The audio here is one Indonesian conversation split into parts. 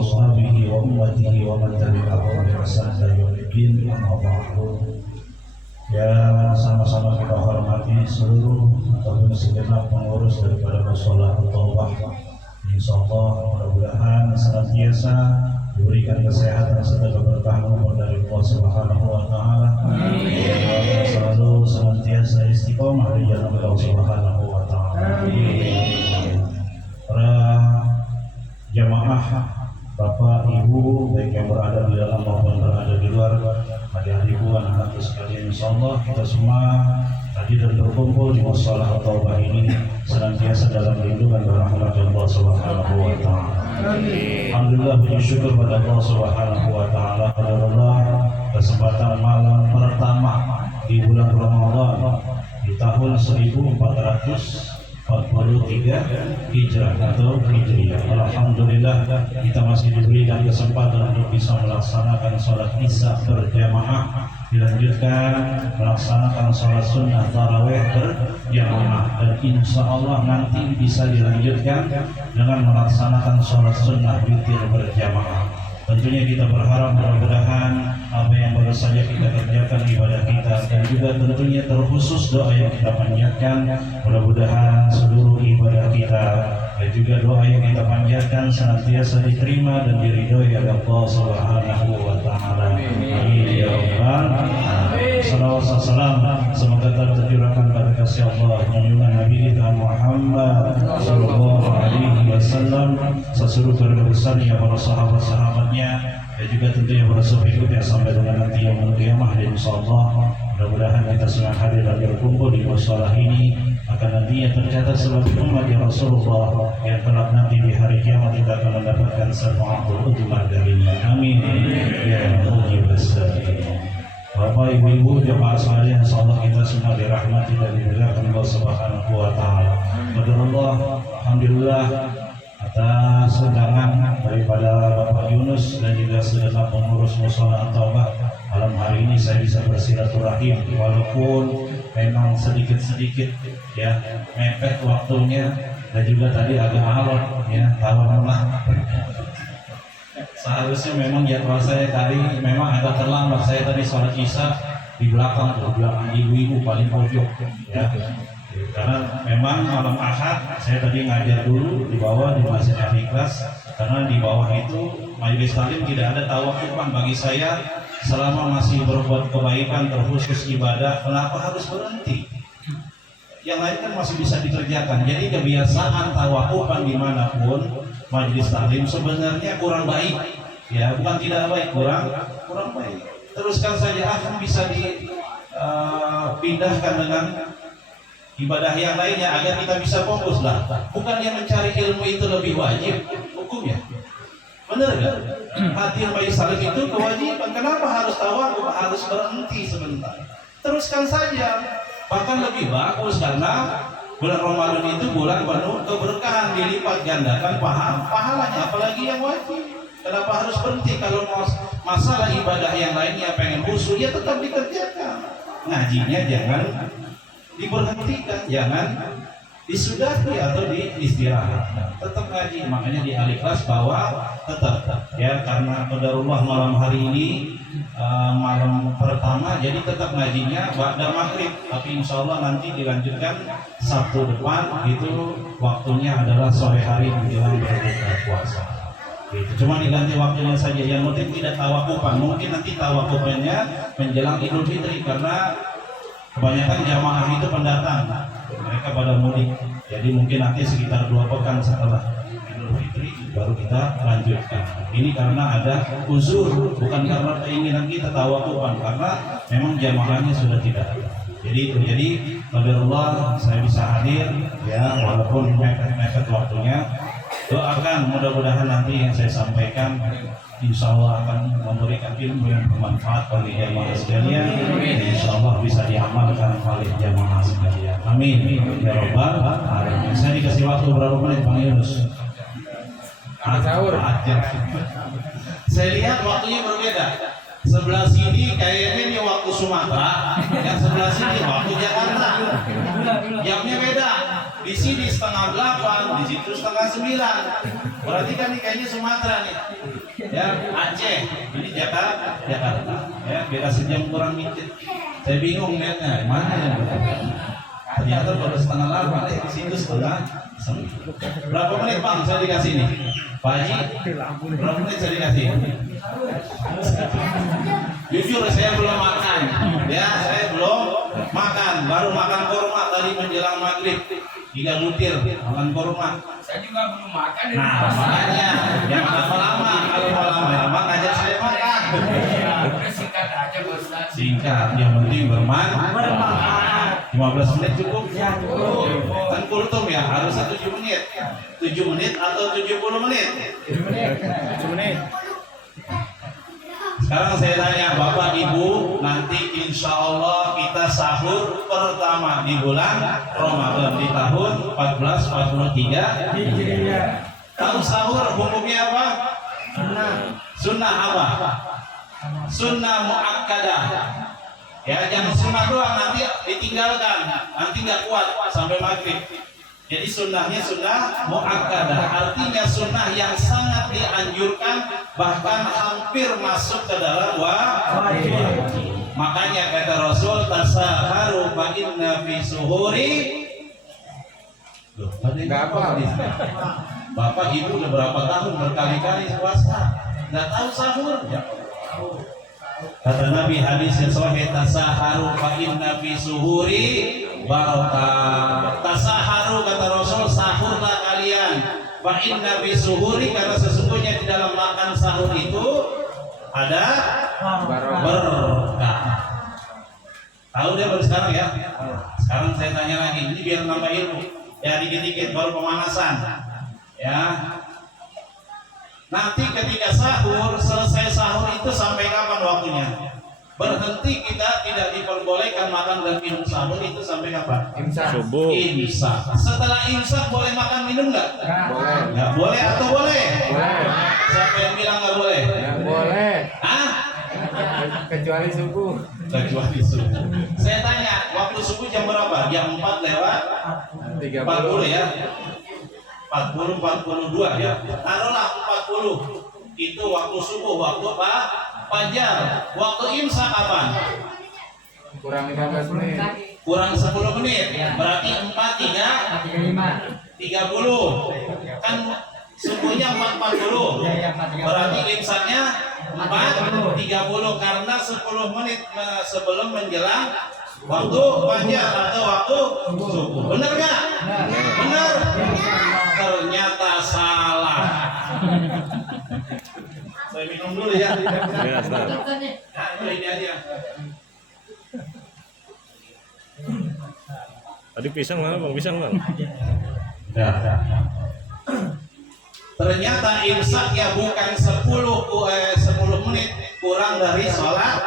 وأصحابه وأمته ومن تبعهم بإحسان إلى يوم الدين. أما بعد, yang sama-sama kita hormati seluruh ataupun segenap pengurus daripada Mushola At-Taubah. Insyaallah mudah-mudahan senantiasa diberikan kesehatan serta keberkahan dari Allah Subhanahu wa taala. Amin. Selalu senantiasa istiqomah di jalan Allah Subhanahu wa taala. Para jamaah, Bapak, Ibu, baik yang berada di dalam maupun berada di luar, adik-adik, anak-anak sekalian, insyaallah kita semua tadi dan berkumpul di Mushola At-Taubah ini senantiasa dalam lindungan dan rahmat Allah Subhanahu wa taala. Alhamdulillah, puji syukur pada Allah Subhanahu wa taala. Alhamdulillah, kesempatan malam pertama di bulan Ramadan di tahun 1443 Hijrah atau Hijriah. Alhamdulillah, kita masih diberikan kesempatan untuk bisa melaksanakan sholat Isya berjamaah, dilanjutkan melaksanakan sholat sunnah tarawih berjamaah, dan insya Allah nanti bisa dilanjutkan dengan melaksanakan sholat sunnah witir berjamaah. Tentunya kita berharap mudah-mudahan apa yang baru saja kita kerjakan ibadah kita, dan juga tentunya terkhusus doa yang kita panjatkan, mudah-mudahan seluruh ibadah kita dan juga doa yang kita panjatkan senantiasa diterima dan diridhoi oleh Allah Subhanahu wa taala. Amin ya rabbal alamin. Salawat salam semoga tercurahkan pada kasih Allah junjungan Nabi kita Muhammad sallallahu alaihi wasallam, seluruh keluarga besarnya, para sahabat-sahabatnya, dan juga tentunya para pengikutnya sampai dengan nanti yaumul qiyamah. Dan insyaallah mudah-mudahan kita semua hadir dan berkumpul di mushola ini akan nantinya tercatat sebagai umat ya Rasulullah yang kelak nanti di hari kiamat kita akan mendapatkan syafaatul uzma darinya. Amin ya rabbal alamin. Bapak, Ibu, jemaah sekalian, insyaallah kita semua dirahmati dan dimuliakan Allah Subhanahu wa taala. Alhamdulillah atas undangan daripada Bapak Yunus dan juga segenap pengurus Mushola At-Taubah, malam hari ini saya bisa bersilaturahim walaupun memang sedikit-sedikit ya mepet waktunya, dan juga tadi agak alot ya, malam. Seharusnya memang jadwal saya tadi memang agak terlambat. Saya tadi sholat Isya di belakang ibu-ibu paling pojok ya. Karena memang malam Ahad saya tadi ngajar dulu di bawah di Masjid Al-Ikhlas, karena di bawah itu majelis taklim tidak ada tawakufan. Bagi saya selama masih berbuat kebaikan terkhusus ibadah, kenapa harus berhenti? Yang lain kan masih bisa dikerjakan. Jadi kebiasaan tawakufan dimanapun majelis taklim sebenarnya kurang baik ya, bukan tidak baik, kurang baik. Teruskan saja, akan bisa dipindahkan dengan ibadah yang lainnya agar kita bisa fokus lah. Bukan yang mencari ilmu itu lebih wajib hukumnya, benar kan? Hadir majelis taklim itu kewajiban. Kenapa harus tawakuf, harus berhenti sebentar? Teruskan saja. Bahkan lebih bagus, karena bulan Ramadan itu bulan penuh keberkahan, dilipat gandakan pahalanya, apalagi yang wajib. Kenapa harus berhenti? Kalau masalah ibadah yang lainnya pengen khusyuk ya tetap dikerjakan. Ngajinya jangan diberhentikan, jangan disudahi atau diistirahatkan, tetap ngaji. Makanya di Al-Ikhlas bahwa tetap ya, karena qadarullah malam hari ini malam pertama, jadi tetap ngajinya ba'da maghrib, tapi insyaallah nanti dilanjutkan Sabtu depan, itu waktunya adalah sore hari menjelang berbuka puasa gitu. Cuma diganti waktunya saja, yang penting tidak tawakufan. Mungkin nanti tawakufannya menjelang Idul Fitri, karena kebanyakan jamaah itu pendatang, mereka pada mudik. Jadi mungkin nanti sekitar 2 pekan setelah Idul Fitri baru kita lanjutkan. Ini karena ada uzur, bukan karena keinginan kita tawakufan, karena memang jamaahnya sudah tidak ada. Jadi alhamdulillah saya bisa hadir ya, walaupun mepet waktunya. Doakan mudah-mudahan nanti yang saya sampaikan insya Allah akan memberikan ilmu yang bermanfaat bagi jamaah sekalian. Insya Allah bisa diamalkan oleh jamaah sekalian. Amin ya rabbal alamin. Saya dikasih waktu berapa menit Bang Yunus? Sahur. Saya lihat waktunya berbeda. Sebelah sini kayaknya ini waktu Sumatera, yang sebelah sini waktu Jakarta. Jamnya beda. di sini setengah 8, di situ setengah 9. Berarti kan ini kayaknya Sumatera nih. Ya, Aceh, ini Jakarta. Ya, beda sejam kurang dikit. Saya bingung lihatnya, mana ya? Ternyata baru setengah 8, di situ setengah 9. Berapa menit Bang saya dikasih nih? Pak Haji, berapa menit saya dikasih? Jujur saya belum makan, ya saya belum makan, baru makan kurma tadi menjelang maghrib 3 butir makan kurma. Saya juga belum makan. Nah makanya jangan lama-lama, kalau lama-lama ngajak saya makan. Singkat aja Ustaz. Singkat, yang penting bermanfaat. 15 menit cukup? Ya cukup. Kan kultum ya, harus 7 menit. 7 menit atau 70 menit? 7 menit. 7 menit. Sekarang saya tanya Bapak Ibu, nanti insya Allah kita sahur pertama di bulan Ramadan di tahun 1443 Hijriah. Tahu sahur hukumnya apa? Sunnah apa? Sunnah muakkadah. Ya jangan sunnah doang, nanti ditinggalkan, nanti nggak kuat sampai maghrib. Jadi sunnahnya sunnah muakkadah, artinya sunnah yang sangat dianjurkan, bahkan hampir masuk ke dalam wajib. Makanya kata Rasul, tasaharu fa inna fi suhuri. Loh, nggak apa? Bapak Ibu udah berapa tahun berkali-kali puasa, nggak tahu sahur? Ya. Kata Nabi hadis yang sahih, tasaharu fa inna fi suhuri barakah. Tasaharu kata Rasul, sahurlah kalian. Fa inna fi suhuri, karena sesungguhnya di dalam makan sahur itu ada berkah. Tahu dia baru sekarang ya? Sekarang saya tanya lagi, ini biar nambah ilmu. Ya dikit-dikit baru pemanasan. Ya. Nanti ketika sahur, selesai sahur itu sampai kapan waktunya? Berhenti, kita tidak diperbolehkan makan dan minum sahur itu sampai kapan? Imsak. Subuh. Imsak. Setelah imsak boleh makan minum nggak? Boleh. Nggak boleh atau boleh? Boleh. Siapa yang bilang nggak boleh? Nggak boleh. Hah? Kecuali subuh. Kecuali subuh. Saya tanya, waktu subuh jam berapa? Jam 4 lewat 40 ya? 42 ya. Taruhlah 40. Itu waktu subuh, waktu apa? Fajar. Waktu imsak kapan? Kurang 15 menit. Kurang 10 menit. Berarti 30. Kan subuhnya 4.40. Berarti imsaknya 4.30 karena 10 menit sebelum menjelang waktu fajar atau waktu subuh. Benar nggak? Benar. Ternyata salah. Saya minum dulu ya. Ya, Ustaz. Nah, ini aja. Tadi pisang mana Bang? Pisang Bang. Ya. Ternyata imsaknya bukan 10 menit kurang dari sholat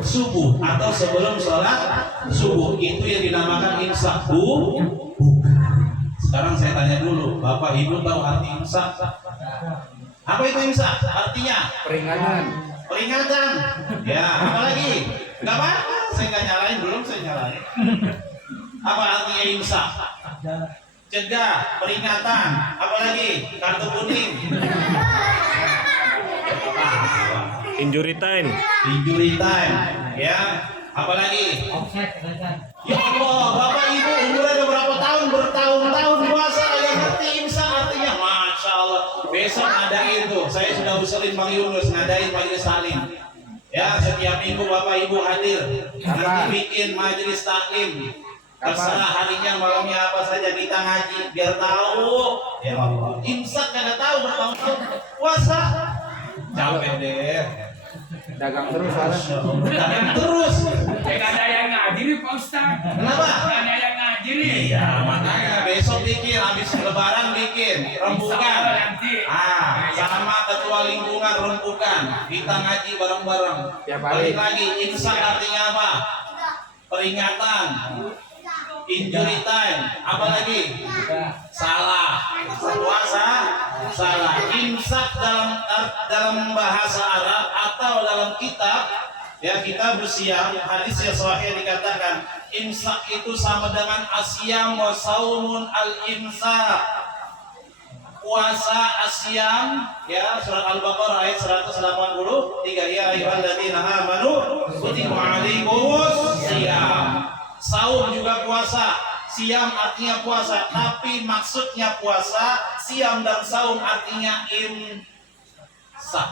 subuh atau sebelum sholat subuh. Itu yang dinamakan imsak. Bukan. Sekarang saya tanya dulu, Bapak Ibu tahu arti imsak? Apa itu imsak? Artinya Peringatan. peringatan. Ya, apa lagi? Enggak apa-apa, saya nggak nyalain, belum saya nyalain. Apa artinya imsak? Cegah, peringatan. Apa lagi? Kartu kuning. Injury time. Injury time. Ya. Apa lagi? Ya Allah, Bapak Ibu umurnya udah berapa tahun? Bertahun-tahun puasa yang ngerti imsak artinya. Masya Allah. Besok ngadain tuh. Saya sudah usulin Bang Yunus ngadain majelis taklim. Ya, setiap minggu Bapak Ibu hadir. Nanti bikin majelis taklim. Terserah harinya, malamnya apa saja kita ngaji biar tahu. Ya Allah. Imsak kada tahu bertahun-tahun puasa. Capek deh. Dagang terus harus. Dagang terus. Nggak ada yang ngajiri Pak Ustaz. Kenapa? Nggak ada yang ngajiri. Iya, makanya besok bikin, habis lebaran bikin rembukan. Sama ketua lingkungan rembukan. Kita ngaji bareng-bareng. Tiap hari. Balik lagi, imsak artinya apa? Peringatan. Injury time. Apa lagi? Salah. Puasa. Salah. Imsak dalam bahasa Arab atau dalam kitab Ya, kita bersiam, hadis yang sahih dikatakan imsak itu sama dengan asyam wa saumun al-imsak. Puasa asyam, ya, surat Al-Baqarah ayat 183, ya ayyuhalladzina amanu kutiba alaikumus syiyam. Saum juga puasa, siam artinya puasa, tapi maksudnya puasa, siam dan saum artinya imsak.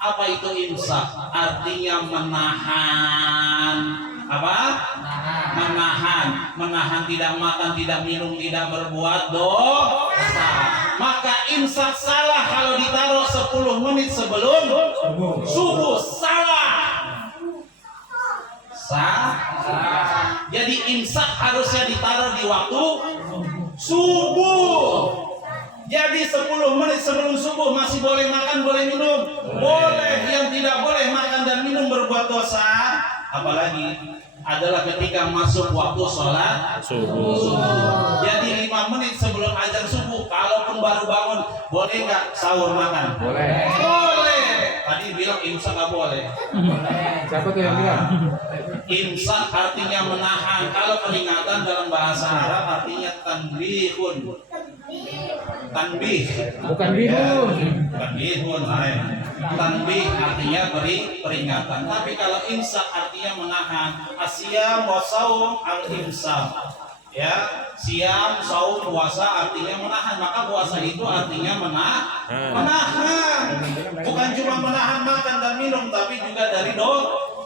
Apa itu imsak? Artinya menahan. Apa? Menahan tidak makan, tidak minum, tidak berbuat dosa. Maka imsak salah kalau ditaruh 10 menit sebelum subuh. Salah. Jadi imsak harusnya ditaruh di waktu subuh. Jadi 10 menit sebelum subuh masih boleh makan, boleh minum. Boleh. Yang tidak boleh makan dan minum berbuat dosa, apalagi adalah ketika masuk waktu sholat subuh. Jadi 5 menit sebelum azan subuh, kalaupun baru bangun, boleh nggak sahur makan? Boleh. Boleh. Tadi bilang imsak nggak boleh. Siapa tuh yang bilang? Imsak artinya menahan. Kalau peringatan dalam bahasa Arab artinya tanbihun. Tanbih. Bukan bihun. Bukan bihun, lain. Tanbih artinya beri peringatan. Tapi kalau imsak artinya menahan. Asyam wa saum al-imsak. Ya, siam, saum, puasa artinya menahan. Maka puasa itu artinya menahan. Bukan cuma menahan makan dan minum, tapi juga dari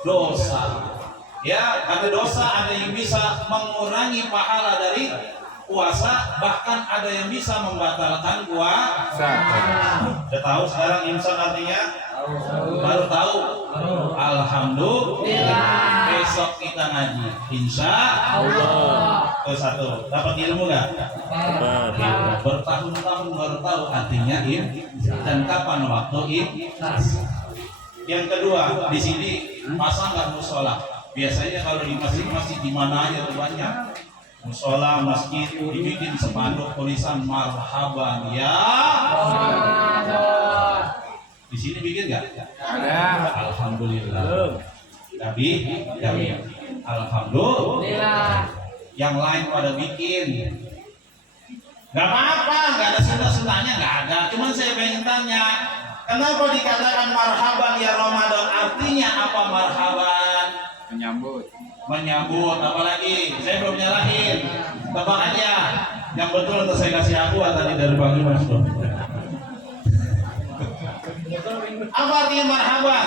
dosa. Ya, ada dosa, ada yang bisa mengurangi pahala dari puasa, bahkan ada yang bisa membatalkan puasa. Sudah tahu sekarang imsak artinya? Baru tahu? Alhamdulillah. Besok kita ngaji, insya Allah. Satu, dapat ilmu nggak? Bertahun-tahun baru tahu artinya dan kapan waktu Yang kedua, di sini pasang nggak musola. Biasanya kalau di masjid-masjid di mana aja tuh banyak musola, masjid dibikin spanduk tulisan marhaban ya. Di sini bikin nggak? Ada. Alhamdulillah. Tapi alhamdulillah. Yang lain pada bikin. Gak apa-apa, gak ada sunnah-sunnahnya, gak ada. Cuman saya pengen tanya, kenapa dikatakan marhaban ya Ramadan? Artinya apa marhaban? Menyambut, apalagi saya belum nyalahin. Tebak aja. Yang betul atau saya kasih aku tadi dari pagi Mas. Apa artinya marhaban?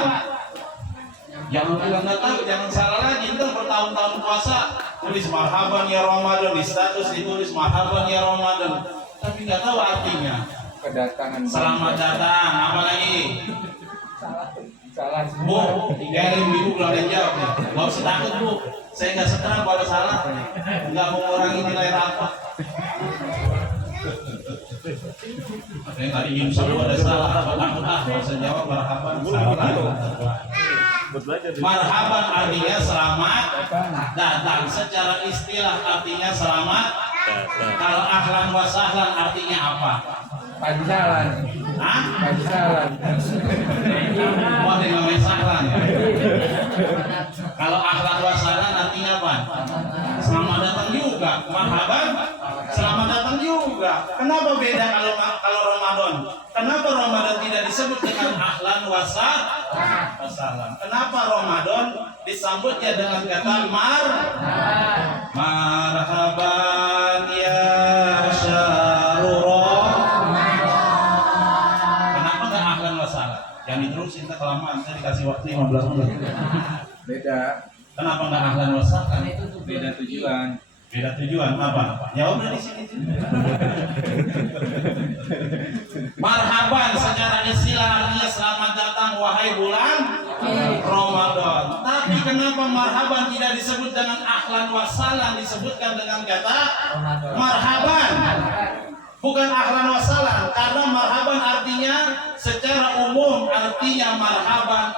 Jangan bilang nggak tahu, jangan salah lagi. Ntar bertahun-tahun puasa tulis marhaban ya Ramadan, di status ditulis marhaban ya Ramadan, tapi nggak tahu artinya. Kedatangan. Selamat datang, apa lagi? Salah. Bu, yang ibu belum ada jawab ya. Gak usah takut bu, saya nggak seterang kalau salah, nggak mengurangi nilai rapat. Yang tadi imsak ada salah, apa takut nggak usah jawab marhaban. Marhaban artinya selamat datang. Secara istilah artinya selamat. Kalau ahlan wa sahlan artinya apa? Pagi jalan. Hah? Pagi jalan. Oh, namanya sahlan ya. Kalau ahlan wa sahlan artinya apa? Selamat datang juga. Marhaban, selamat datang juga. Kenapa beda kalau Ramadan? Kenapa Ramadan tidak disebut dengan ahlan wa sahlan? Kenapa Ramadan disambutnya dengan kata marhaban ya syarura? Kenapa nggak ahlan wa sahlan? Yang diterusin kita kelamaan, saya dikasih waktu 15 menit. Beda. Kenapa nggak ahlan wa sahlan? Beda tujuan. Beda tujuan apa? Jawabnya di sini. Marhaban secara istilah artinya selamat datang wahai bulan Ramadan. Tapi kenapa marhaban tidak disebut dengan ahlan wa sahlan, disebutkan dengan kata marhaban? Bukan ahlan wa sahlan, karena marhaban artinya secara umum artinya marhaban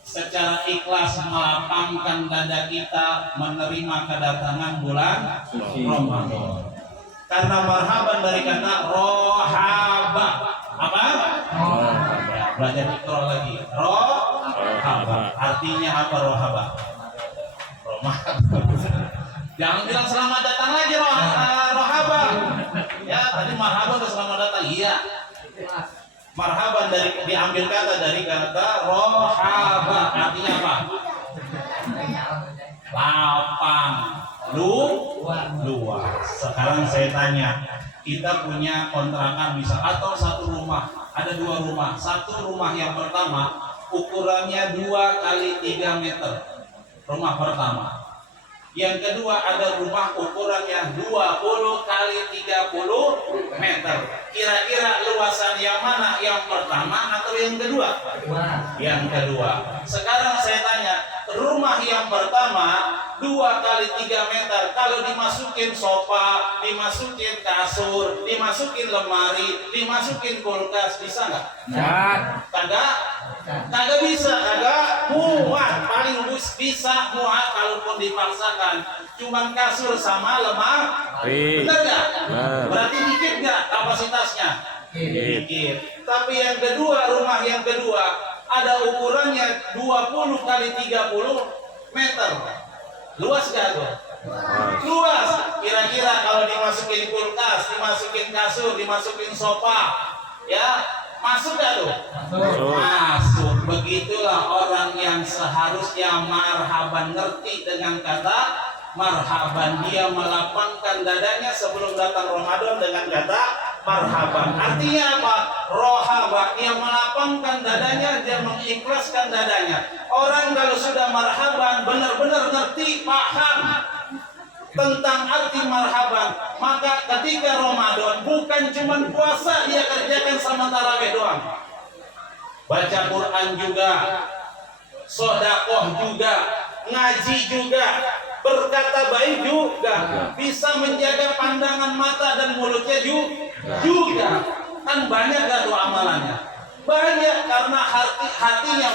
secara ikhlas melapangkan dada kita menerima kedatangan bulan Ramadan. Karena marhaban dari kata rohaba. Apa? Belajar ikro lagi. Rohaba. Artinya apa rohaba? Jangan bilang selamat datang lagi rohaba. Ya, tadi marhaban udah selamat datang. Iya. Marhaban diambil kata dari kata rohaba. Artinya apa? Lapang, luas. Sekarang saya tanya, kita punya kontrakan misal atau satu rumah, ada dua rumah. Satu rumah yang pertama ukurannya 2 kali 3 meter. Rumah pertama. Yang kedua ada rumah ukurannya 20 kali 30 meter. Kira-kira luasan yang mana? Yang pertama atau yang kedua? Yang kedua. Sekarang saya tanya, rumah yang pertama 2 kali 3 meter, kalau dimasukin sofa, dimasukin kasur, dimasukin lemari, dimasukin kulkas, bisa nggak? Kagak bisa, kagak muat. Paling bisa muat kalaupun dipaksakan. Cuman kasur sama lemari. Benar nggak? Berarti dikit nggak kapasitasnya? Dikit. Tapi yang kedua, rumah yang kedua ada ukurannya 20 kali 30 meter. Luas nggak tuh? Luas. Kira-kira kalau dimasukin kulkas, dimasukin kasur, dimasukin sofa, ya masuk gak tuh? Masuk. Begitulah orang yang seharusnya marhaban, ngerti dengan kata marhaban. Dia melapangkan dadanya sebelum datang Ramadan dengan kata marhaban. Artinya apa? Rohaba. Dia melapangkan dadanya, dia mengikhlaskan dadanya. Orang kalau sudah marhaban benar-benar ngerti, paham tentang arti marhaban, maka ketika Ramadan bukan cuma puasa dia kerjakan sama tarawih doang, baca Quran juga, sodakoh juga, ngaji juga, berkata baik juga, bisa menjaga pandangan mata dan mulutnya juga. Kan banyak gak tuh amalannya? Banyak, karena hatinya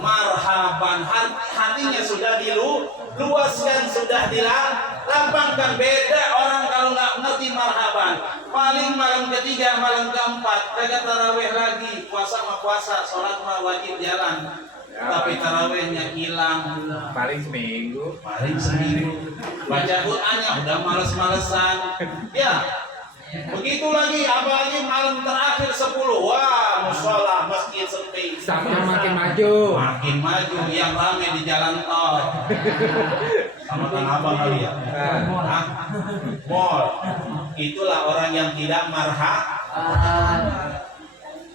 marhaban, hatinya sudah diluaskan, sudah dilapangkan. Beda orang kalau nggak ngerti marhaban, paling malam ketiga, malam keempat kagak tarawih lagi. Puasa mah puasa, sholat mah wajib jalan, tapi tarawihnya hilang. Paling seminggu. Baca Qur'annya udah males-malesan. Ya, begitu lagi, apalagi malam terakhir 10, wah musola masjid sepi. Sama makin maju. Makin maju, yang ramai di jalan tol. Sama Tanah Abang kali ya. Mall. Itulah orang yang tidak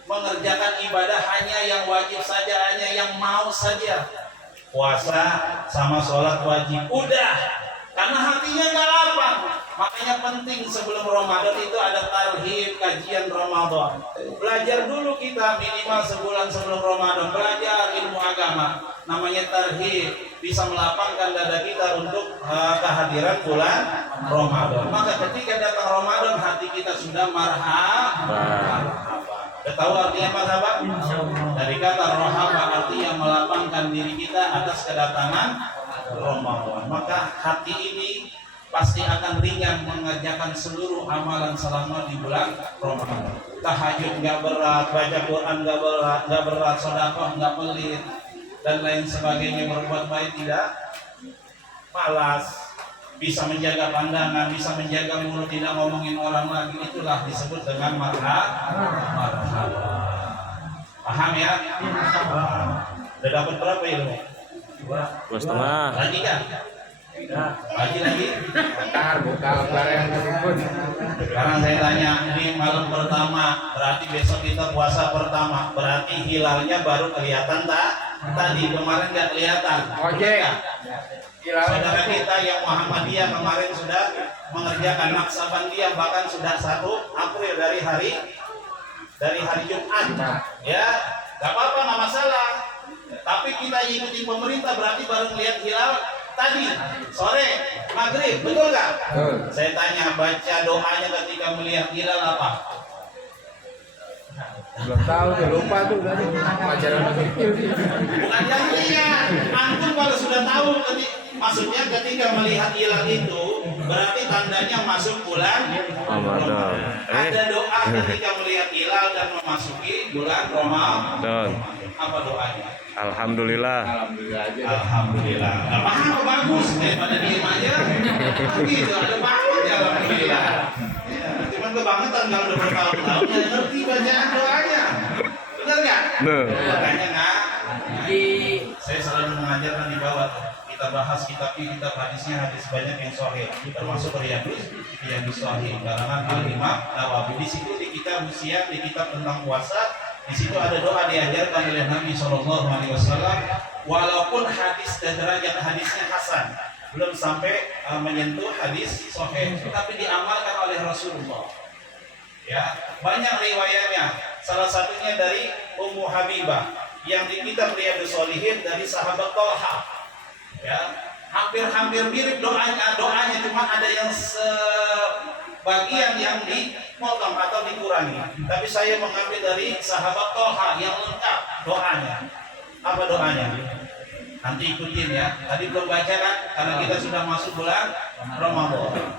mengerjakan ibadah hanya yang wajib saja, hanya yang mau saja. Puasa sama sholat wajib, udah. Karena hatinya nggak lapang. Makanya penting sebelum Ramadan itu ada tarhib, kajian Ramadan. Belajar dulu kita minimal sebulan sebelum Ramadan, belajar ilmu agama. Namanya tarhib, bisa melapangkan dada kita untuk kehadiran bulan Ramadan. Maka ketika datang Ramadan, hati kita sudah marhaban. Tahu artinya apa sahabat? Dari kata rohaba, artinya melapangkan diri kita atas kedatangan Ramadan. Maka hati ini pasti akan ringan mengerjakan seluruh amalan selama di bulan Ramadan. Tahajud nggak berat, baca Quran nggak berat, sedekah nggak pelit, dan lain sebagainya. Berbuat baik tidak malas, bisa menjaga pandangan, bisa menjaga mulut, tidak ngomongin orang lagi. Itulah disebut dengan marhaban. Paham ya? Udah dapat berapa ilmu? 2,5. Lagi kan? Lagi. Ntar buka lembar yang tersebut. Sekarang saya tanya, ini malam pertama, berarti besok kita puasa pertama, berarti hilalnya baru kelihatan tak? Tadi kemarin nggak kelihatan. Oke. Saudara kita yang Muhammadiyah kemarin sudah mengerjakan Naqsabandiyah, bahkan sudah 1 April dari hari Jumat. Ya, nggak apa-apa, nggak masalah. Tapi kita ikuti pemerintah, berarti baru melihat hilal tadi sore maghrib, betul nggak? Saya tanya, baca doanya ketika melihat hilal apa? Belum tahu tuh, lupa tuh tadi pelajaran kecil. Bukan yang lihat, antum kalau sudah tahu, maksudnya ketika melihat hilal itu berarti tandanya masuk bulan Ramadan. Ada doa ketika melihat hilal dan memasuki bulan Ramadan. Apa doanya? Alhamdulillah. Alhamdulillah. Gak paham apa bagus, daripada diem aja. Gitu, ada banget ya alhamdulillah. Ya, cuman kebangetan kalau udah bertahun-tahun nggak ngerti bacaan doanya. Benar nggak? Makanya nggak. Saya selalu mengajarkan di bawah. Kita bahas kitab hadisnya hadis banyak yang sahih, termasuk Riyadus Sahih karangan Al-Imam Nawawi. Di situ di kitab siang, di kitab tentang puasa, di situ ada doa diajarkan oleh Nabi SAW. Walaupun hadis dan derajat hadisnya hasan, belum sampai menyentuh hadis sahih, tapi diamalkan oleh Rasulullah. Ya, banyak riwayatnya. Salah satunya dari Ummu Habibah yang di kitab Riyadus Shalihin dari sahabat Thalha. Ya, hampir mirip doanya cuma ada yang sebagian yang dipotong atau dikurangi. Tapi saya mengambil dari sahabat Thalha yang lengkap doanya. Apa doanya? Nanti ikutin ya. Tadi belum baca kan? Karena kita sudah masuk bulan Ramadan.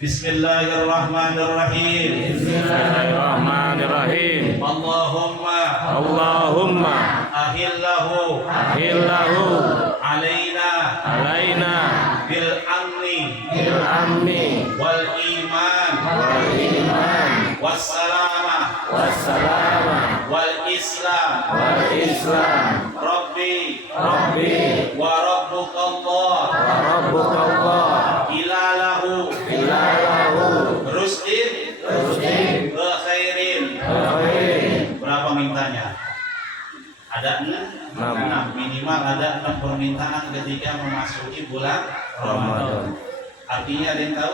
Bismillahirrahmanirrahim. Bismillahirrahmanirrahim. Allahumma ahillahu alaina bil amni wal iman wassalamah wal islam Rabbi wa rabbukallah ilalahu rusdin wa khairin. Berapa mintanya? Ada 6. Minimal ada 6 permintaan ketika memasuki bulan Ramadan. Artinya ada yang tahu?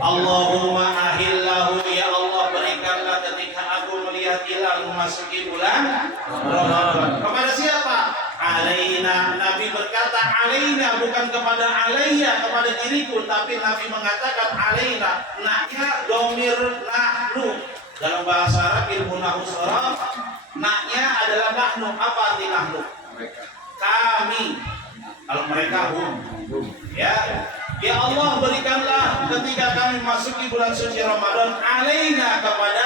Allahumma ahillahu, ya Allah berikanlah ketika aku melihat hilal memasuki bulan Ramadan. Kepada siapa? Alaina. Nabi berkata alaina, bukan kepada alayya, kepada diriku, tapi Nabi mengatakan alaina. Naknya domir nahnu. Dalam bahasa Arab ilmu nahwu sharaf, naknya adalah nahnu. Apa arti nahnu? Kami. Kalau mereka hum. Ya. Ya Allah berikanlah ketika kami masuki bulan suci Ramadan alaina, kepada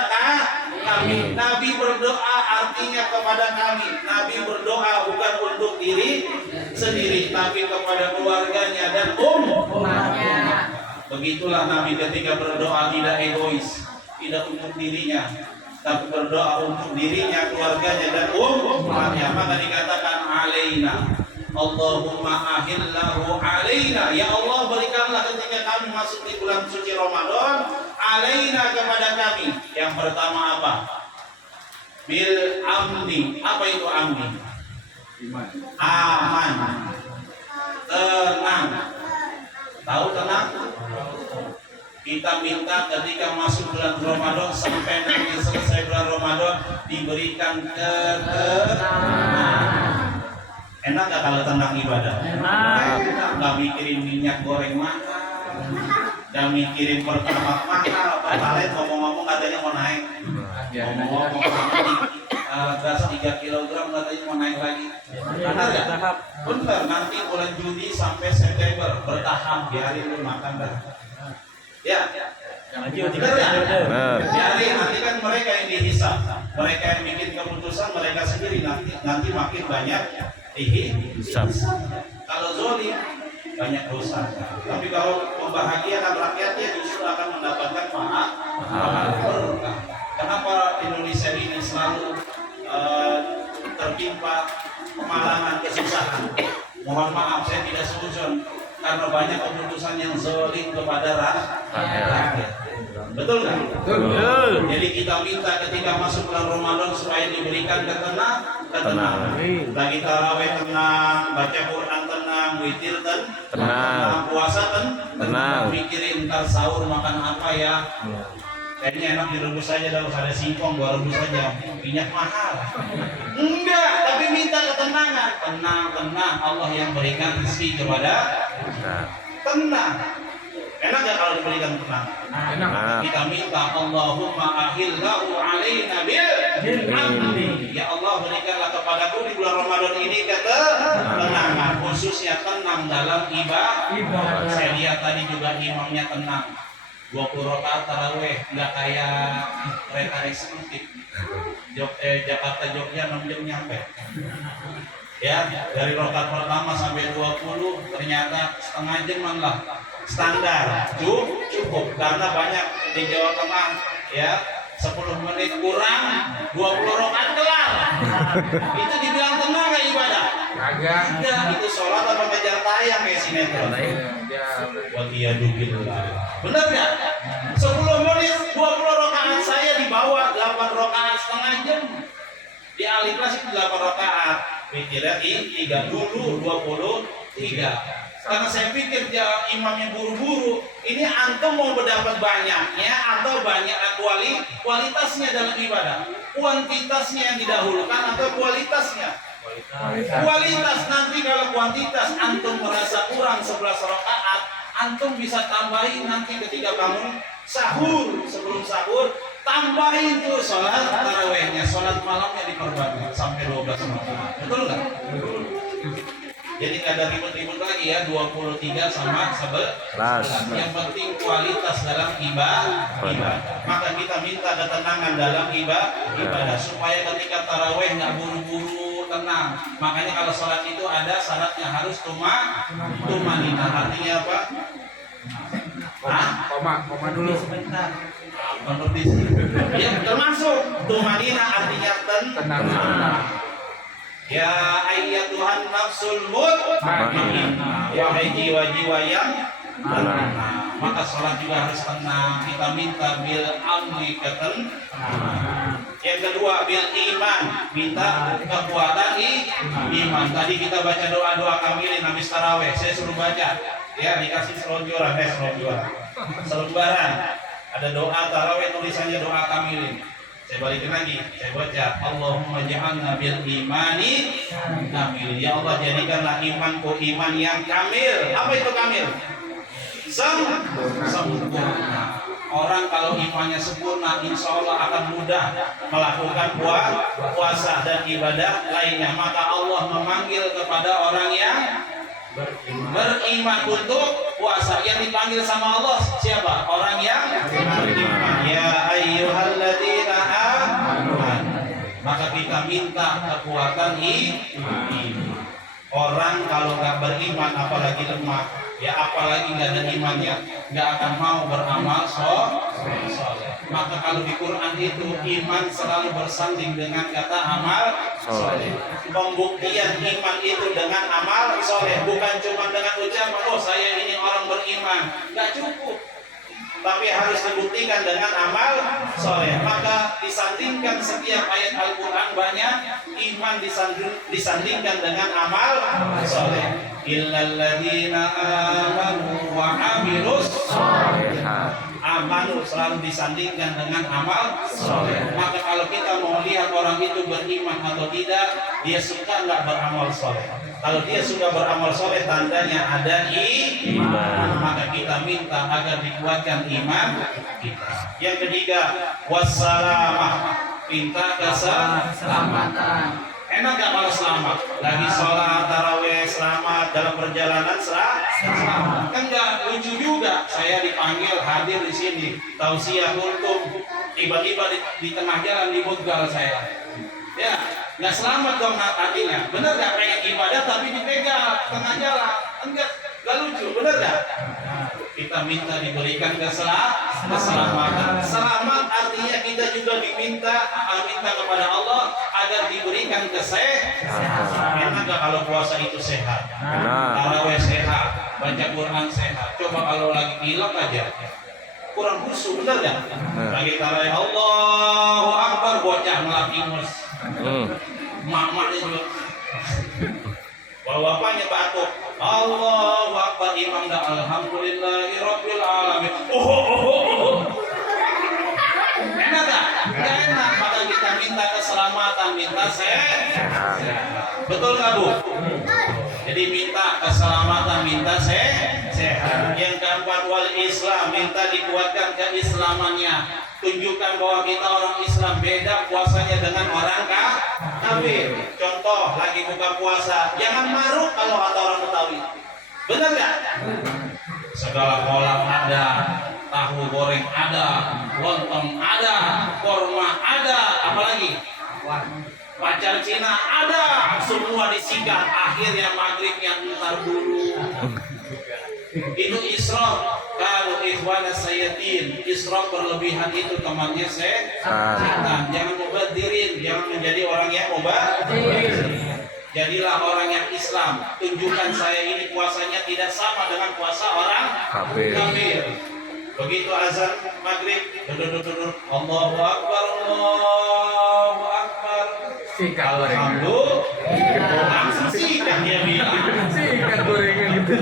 kami. Nabi berdoa artinya kepada kami. Nabi berdoa bukan untuk diri sendiri, tapi kepada keluarganya dan umatnya. Begitulah Nabi ketika berdoa tidak egois, tidak untuk dirinya, tapi berdoa untuk dirinya, keluarganya dan umatnya. Maka dikatakan alaina. Allahumma ahillahu alaina, ya Allah berikanlah ketika kami masuk di bulan suci Ramadan alaina, kepada kami. Yang pertama apa? Bil amni. Apa itu amni? Aman, tenang. Tahu tenang? Kita minta ketika masuk bulan Ramadan sampai nanti selesai bulan Ramadan diberikan ketenangan. Enak gak kalau tenang ibadah? Enak. Gak mikirin minyak goreng mahal, gak mikirin pertamax mahal. Kemarin ngomong-ngomong katanya mau naik, ngomong-ngomong gas 3 kg katanya mau naik lagi. Benar gak? Benar. Nanti bulan Juni sampai September bertahap, biarin lu makan dah. Ya. Benar ya? Biarin, nanti kan mereka yang dihisab, mereka yang bikin keputusan mereka sendiri, nanti makin banyak dihisab. Kalau zolim banyak dosa, tapi kalau membahagiakan rakyatnya justru akan mendapatkan berkah. Kenapa Indonesia ini selalu tertimpa kemalangan, kesusahan? Mohon maaf saya tidak setuju, karena banyak keputusan yang zolim kepada rakyat. Betul kan? Betul. Jadi kita minta ketika masuk bulan Ramadan supaya diberikan ketenangan. Bagi tarawih tenang, baca Quran tenang, witir tenang, puasa tenang. Mikirin ntar sahur makan apa ya. Kayaknya enak direbus saja, dah usah ada singkong, gua rebus saja. Minyak mahal. Enggak, tapi minta ketenangan. Tenang. Allah yang berikan rezeki kepada tenang. Enak gak kalau diberikan tenang? Enak. Kita minta Allahumma ahillahu alaina bil amni. Ya Allah berikanlah kepada di bulan Ramadan ini ketenangan, khususnya tenang dalam ibadah. Saya lihat tadi juga imamnya tenang. 20 rakaat tarawih, nggak kayak kereta eksekutif. Jakarta Jogja 6 jam nyampe. Ya, dari rakaat pertama sampai 20 ternyata setengah jaman lah. Standar cukup karena banyak di Jawa Tengah ya 10 menit kurang 20 rakaat kelar. Itu dibilang tenang nggak ibadah? Kagak. Tidak, itu sholat apa kejar tayang kayak sinetron. Benar nggak? 10 menit 20 rakaat saya di bawah 8 rakaat setengah jam. Di ahli kelas itu 8 rakaat. Pikirnya 3 dulu 23. Karena saya pikir imamnya buru-buru, ini antum mau mendapat banyaknya atau banyak kualitasnya dalam ibadah. Kuantitasnya yang didahulukan atau kualitasnya? Kualitas. Nanti kalau kuantitas antum merasa kurang 11 rakaat, antum bisa tambahin nanti ketika kamu sahur, sebelum sahur tambahin tuh sholat tarawihnya, sholat malamnya diperbanyak sampai 12 rakaat. Betul nggak? Jadi nggak ada ribut-ribut lagi ya, 23 sama 11. Yang penting kualitas dalam ibadah. Maka kita minta ketenangan dalam ibadah supaya ketika tarawih nggak buru-buru, tenang. Makanya kalau sholat itu ada syaratnya, harus tumanina. Artinya apa? Koma dulu. Menurut ya termasuk tumanina artinya tenang. Ya ayyatuhan nafsul mutmainnah, wahai jiwa-jiwa yang tenang. Maka sholat juga harus tenang. Kita minta bil amni ketenangan. Yang kedua bil iman, minta kekuatan iman. Tadi kita baca doa-doa kamilin habis tarawih. Saya suruh baca. Ya dikasih selonjoran, selembaran. Ada doa tarawih tulisannya doa kamilin. Saya balikin lagi, saya baca Allahumma ja'alna bil imani kamil. Ya Allah jadikanlah imanku iman yang kamil. Apa itu kamil? Sempurna. Orang kalau imannya sempurna, insya Allah akan mudah melakukan puasa dan ibadah lainnya. Maka Allah memanggil kepada orang yang beriman untuk puasa. Yang dipanggil sama Allah siapa? Orang yang beriman. Ya ayyuhalladzina amanu. Maka kita minta kekuatan iman. Orang kalau nggak beriman, apalagi lemah, ya apalagi nggak ada imannya, nggak akan mau beramal soleh. Maka kalau di Quran itu iman selalu bersanding dengan kata amal soleh. Pembuktian iman itu dengan amal soleh, bukan cuma dengan ucapan oh saya ini orang beriman, nggak cukup. Tapi harus dibuktikan dengan amal soleh. Maka disandingkan setiap ayat Al-Quran banyak iman disandingkan dengan amal soleh. Illalladzina amanu wa amilus sholihat. Amanu selalu disandingkan dengan amal soleh. Maka kalau kita mau lihat orang itu beriman atau tidak, dia suka nggak beramal soleh. Kalau dia sudah beramal soleh, tandanya ada iman. Maka kita minta agar dikuatkan iman kita. Yang ketiga, wassalamah, minta keselamatan. Enak gak kalau selamat? Lagi sholat tarawih selamat, dalam perjalanan selamat. Kan gak lucu juga. Saya dipanggil hadir di sini, tausiah kultum, tiba-tiba di tengah jalan dibegal saya. Ya, nggak selamat dong artinya. Bener gak pengen ibadah tapi dipegang tengah jalan? Enggak, gak lucu. Bener gak? Kita minta diberikan keselamatan. Selamat artinya kita juga minta kepada Allah agar diberikan kesehatan. Enak gak kalau puasa itu sehat? Tarawih sehat, baca Quran sehat. Coba kalau lagi pilek aja, kurang khusyuk, bener gak? Lagi tarawih Allahu Akbar, bocah melakimus. Maknya juga. Kalau bapaknya batuk, Allahu Akbar, imam dah alhamdulillahi rabbil alamin. Enak tak? Enggak enak. Maka kita minta keselamatan, minta sehat. Betul nggak Bu? Jadi minta keselamatan, minta sehat. Yang keempat wal Islam, minta dikuatkan keislamannya. Tunjukkan bahwa kita orang Islam, beda puasanya dengan orang kafir. Contoh Allah lagi buka puasa, jangan maruk kalau kata orang Betawi. Benar nggak? Segala kolak ada, tahu goreng ada, lontong ada, korma ada, apalagi pacar Cina ada, semua disingkat. Akhirnya maghribnya ntar dulu. Itu israf. Kalau ikhwana sayyidin, israf berlebihan itu temannya setan. Jangan mubadirin, jangan menjadi orang yang mubadirin. Jadilah orang yang Islam. Tunjukkan saya ini puasanya tidak sama dengan puasa orang kafir. Begitu azan maghrib, Allahu Akbar, Allahu Akbar. Alhamdulillah, langsung sikat dia bilang. Sikat gorengan gitu.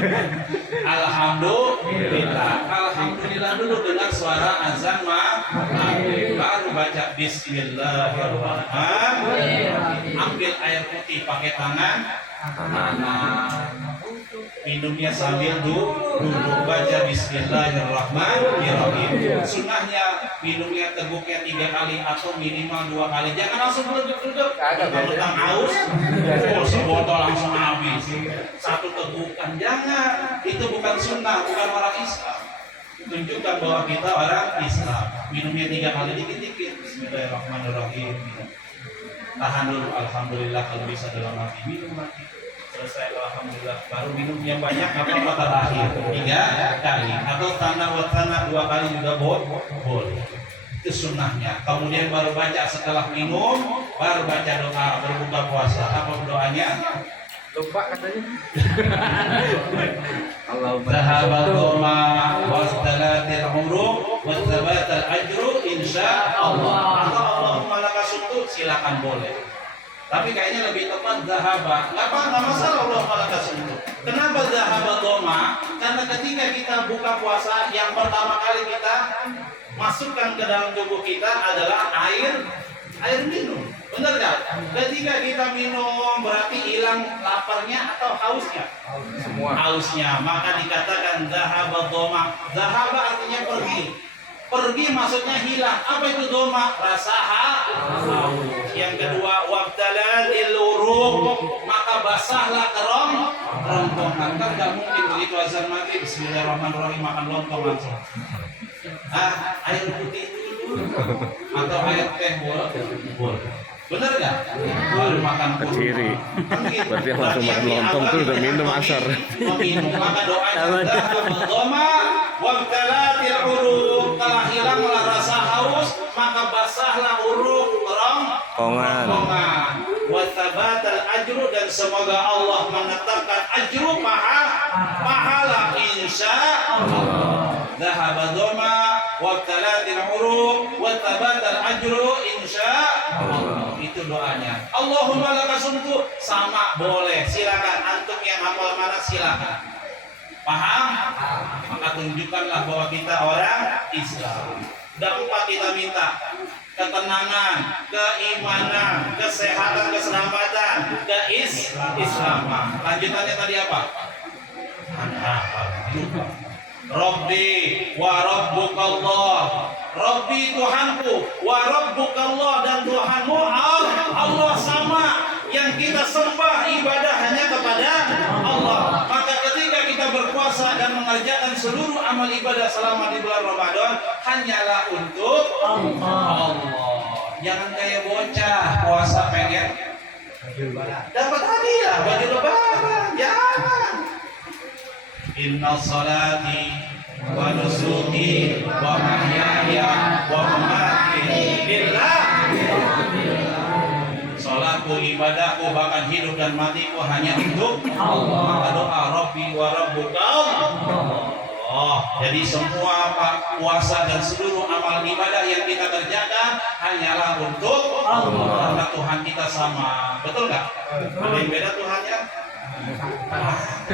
Alhamdulillah dulu dengar suara azan maghrib, baru baca Bismillahirrahmanirrahim. Ambil air putih pakai tangan kanan, minumnya sambil duduk, baca Bismillahirrahmanirrahim. Sunnahnya minumnya teguknya 3 kali atau minimal 2 kali. Jangan langsung duduk. Mentang haus, sebotol langsung habis. Satu tegukan, jangan. Itu bukan sunnah, bukan orang Islam. Tunjukkan bahwa kita orang Islam. Minumnya 3 kali dikit-dikit. Bismillahirrahmanirrahim. Tahan dulu, alhamdulillah kalau bisa dalam hati, minum lagi. Selesai alhamdulillah, baru minum yang banyak apa terakhir 3 kali atau tanah 2 kali juga boleh. Itu sunnahnya. Kemudian baru baca setelah minum, baru baca doa berbuka puasa. Apa doanya? Lupa katanya. Zahabat doma wastalatil umruh wastabatal ajru insyaallah. Atau Allahumma lakasumtu, silakan boleh. Tapi kayaknya lebih tepat zahaba. Nggak masalah Allahumma lakasumtu. Kenapa zahabat doma? Karena ketika kita buka puasa, yang pertama kali kita masukkan ke dalam tubuh kita adalah air minum. Benar nggak? Ketika kita minum berarti hilang laparnya atau hausnya? Semua. Hausnya. Maka dikatakan zahaba doma. Zahaba artinya pergi. Pergi maksudnya hilang. Apa itu doma? Rasa haus. Yang kedua, wabtaladil uruq, maka basahlah kerongkongan. Kan nggak mungkin begitu azan maghrib Bismillahirrahmanirrahim makan lontong langsung. Air putih dulu atau air teh boleh. Benar nggak? Baru makan Kiri. Berarti yang langsung makan lontong tuh udah minum asar. Meminum, maka doanya doma wabtalatil uruq, telah hilanglah rasa haus, maka basahlah uruq kerongkongan. Wattabatal ajru, dan semoga Allah menetapkan ajru pahala insyaallah. Dhahaba doma wabtalatil uruq wattabatal ajru insyaallah. Itu doanya. Allahumma lakasumtu, sama boleh. Silakan antum yang hafal mana silakan. Paham? Maka tunjukkanlah bahwa kita orang Islam. Dan 4 kita minta: ketenangan, keimanan, kesehatan, keselamatan, keislaman. Lanjutannya tadi apa? Lupa. Rabbi wa rabbukallah. Rabbi Tuhanku, wa rabbukallah, dan Tuhanmu Allah sama. Yang kita sembah ibadah hanya kepada Allah. Maka ketika kita berpuasa dan mengerjakan seluruh amal ibadah selama di bulan Ramadan, hanyalah untuk Allah. Jangan kayak bocah puasa pengen dapat hadiah baju lebaran. Jangan. Inna salati wa nusuki wa mahyaya wa mamati lillah. Salatku, ibadahku, bahkan hidup dan matiku hanya untuk Allah. Maka doa Rabbi wa rabbukallah. Jadi semua puasa dan seluruh amal ibadah yang kita kerjakan hanyalah untuk Allah. Karena Tuhan kita sama. Betul nggak? Ada yang beda Tuhannya?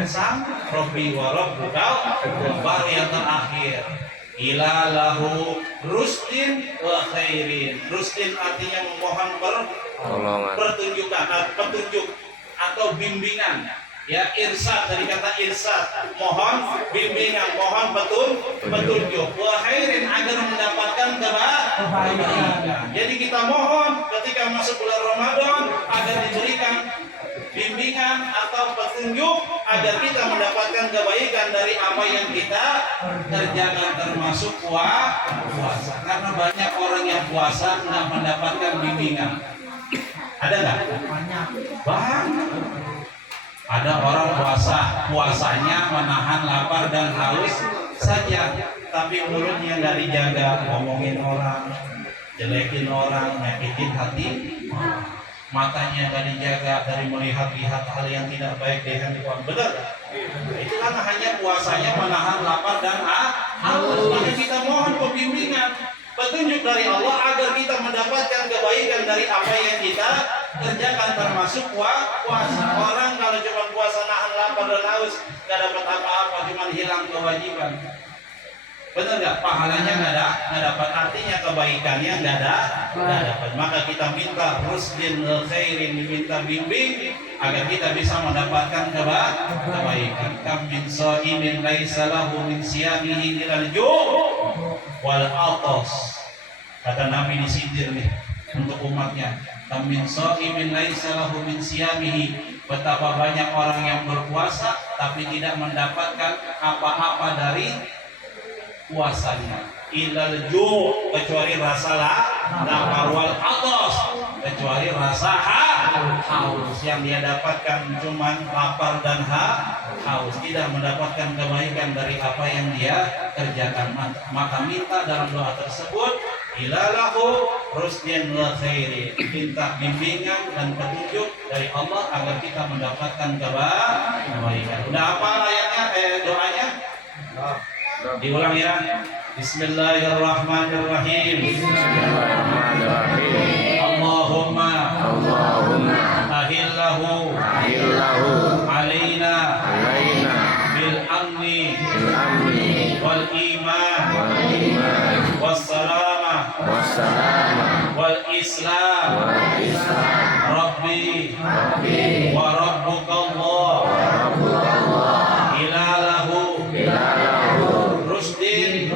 Sama. Rabbi wa rabbukallah. Baru yang terakhir, ilalahu rusdin wa khairin. Rusdin artinya memohon petunjuk atau bimbingan. Ya, irsad, dari kata irsad, mohon bimbingan, mohon petunjuk. Wa khairin, agar mendapatkan kebaikan. Jadi kita mohon ketika masuk bulan Ramadan agar diberikan petunjuk agar kita mendapatkan kebaikan dari apa yang kita kerjakan, termasuk puasa. Karena banyak orang yang puasa nggak mendapatkan bimbingan. Ada nggak? Banyak. Ada orang puasanya menahan lapar dan haus saja, tapi mulutnya nggak dijaga, ngomongin orang, jelekin orang, nyakitin hati. Matanya nggak dijaga dari melihat-lihat hal yang tidak baik di handphone. Benar? Itu kan hanya puasanya menahan lapar dan haus. Maka kita mohon pembimbingan, petunjuk dari Allah agar kita mendapatkan kebaikan dari apa yang kita kerjakan, termasuk puasa. Orang kalau cuma puasa nahan lapar dan haus nggak dapat apa-apa, cuma hilang kewajiban. Benar nggak? Pahalanya nggak dapat, artinya kebaikannya nggak dapat. Maka kita minta rusdin khairin, diminta bimbing agar kita bisa mendapatkan kebaikan. Kam min shaimin laisa lahu min siyamihi ilal ju' wal atas. Kata Nabi disindir nih untuk umatnya. Kam min shaimin laisa lahu min siyamihi. Betapa banyak orang yang berpuasa tapi tidak mendapatkan apa-apa dari puasanya, ilal ju', kecuali rasa lapar, wal atas, kecuali rasa haus. Yang dia dapatkan cuman lapar dan haus, tidak mendapatkan kebaikan dari apa yang dia kerjakan. Maka minta dalam doa tersebut ilalahu rusdin wa khairi, minta bimbingan dan petunjuk dari Allah agar kita mendapatkan kebaikan. Udah apa ayatnya, doanya? Diulang ya. Bismillahirrahmanirrahim. Allahumma ahillahu alaina bil amni wal iman was salama wal islam. Rabbi wa rabbuka Allah ilalahu rusdin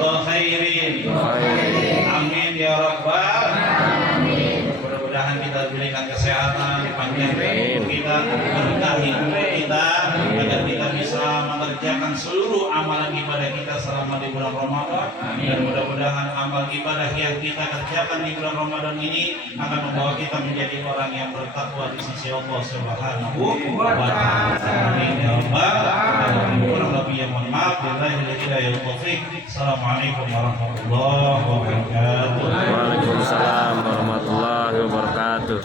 wa khairin. Amin ya rabbal alamin. Mudah-mudahan kita diberikan kesehatan, dipanjangkan umur kita, berkahi umur kita, agar kita bisa mengerjakan seluruh amalan ibadah kita selama di bulan Ramadan. Dan mudah-mudahan amal ibadah yang kita kerjakan di bulan Ramadan ini akan membawa kita menjadi orang yang bertakwa di sisi Allah Subhanahu wa ta'ala. Amin ya rabbal alamin. Kurang lebihnya mohon maaf. Assalamualaikum warahmatullahi wabarakatuh. Waalaikumsalam warahmatullahi wabarakatuh.